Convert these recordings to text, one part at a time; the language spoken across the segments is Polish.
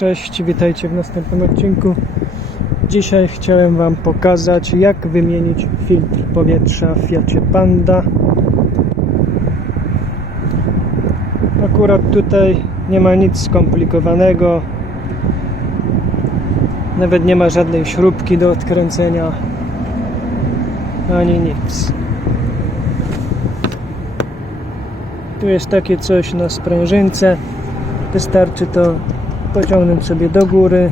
Cześć, witajcie w następnym odcinku. Dzisiaj chciałem Wam pokazać, jak wymienić filtr powietrza w Fiacie Panda. Akurat tutaj nie ma nic skomplikowanego. Nawet nie ma żadnej śrubki do odkręcenia, ani nic. Tu jest takie coś na sprężynce. Wystarczy to pociągnąć sobie do góry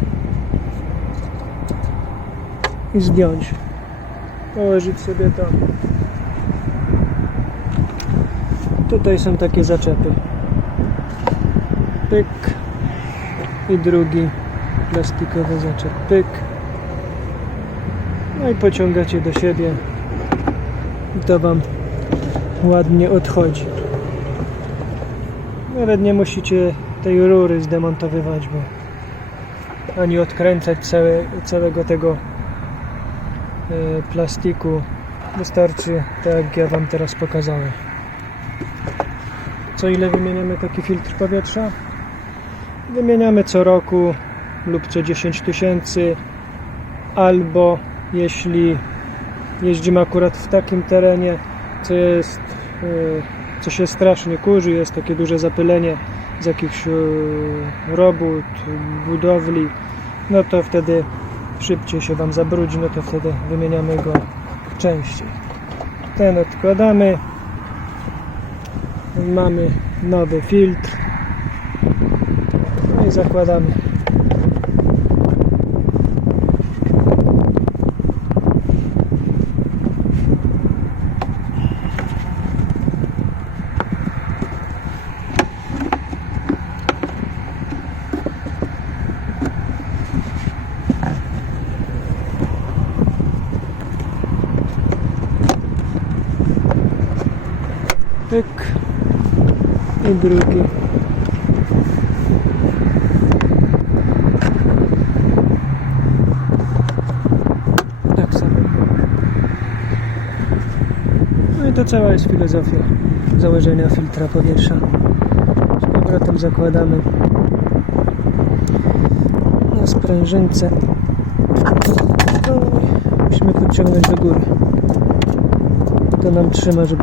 i zdjąć. Położyć sobie to. Tutaj są takie zaczepy. Pyk i drugi plastikowy zaczep. Pyk. No i pociągacie do siebie i to Wam ładnie odchodzi. Nawet nie musicie tej rury zdemontowywać, bo ani odkręcać całe, całego tego e, plastiku. Wystarczy tak jak ja Wam teraz pokazałem. Co ile wymieniamy taki filtr powietrza? Wymieniamy co roku lub co 10 tysięcy albo jeśli jeździmy akurat w takim terenie, co jest e, co się strasznie kurzy, jest takie duże zapylenie z jakichś e, robót, budowli, no to wtedy szybciej się Wam zabrudzi, no to wtedy wymieniamy go częściej. Ten odkładamy. Mamy nowy filtr. No i zakładamy. Pyk. I drugi. Tak samo. No i to cała jest filozofia założenia filtra powietrza. Z powrotem zakładamy na sprężynce. No musimy podciągnąć do góry. To nam trzyma, żeby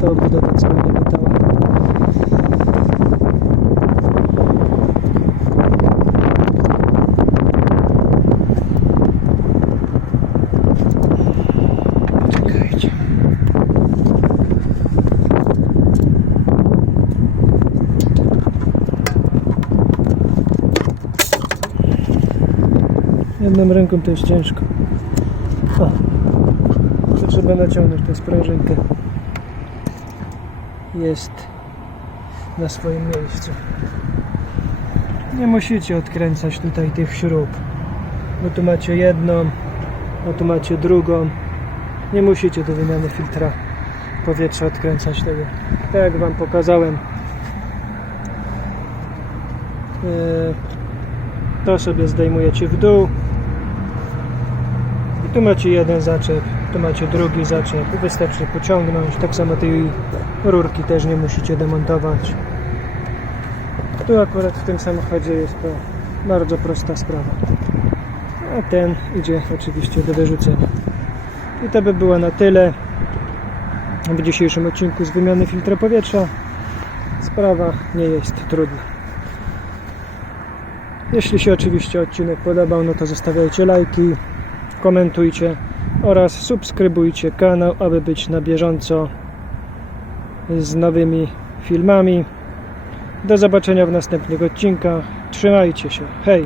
to obudowa cała nie latała. Jedną ręką to jest ciężko. O. Trzeba naciągnąć tę sprężynkę jest na swoim miejscu. Nie musicie odkręcać tutaj tych śrub, bo tu macie jedną, a tu macie drugą. Nie musicie do wymiany filtra powietrza odkręcać tego. Tak jak Wam pokazałem, Yy, to sobie zdejmujecie w dół i tu macie jeden zaczep, macie drugi zaczep, wystarczy pociągnąć, tak samo tej rurki też nie musicie demontować. Tu akurat w tym samochodzie jest to bardzo prosta sprawa. A ten idzie oczywiście do wyrzucenia. I to by było na tyle w dzisiejszym odcinku z wymiany filtra powietrza. Sprawa nie jest trudna. Jeśli się oczywiście odcinek podobał, no to zostawiajcie lajki, komentujcie oraz subskrybujcie kanał, aby być na bieżąco z nowymi filmami. Do zobaczenia w następnych odcinkach. Trzymajcie się. Hej!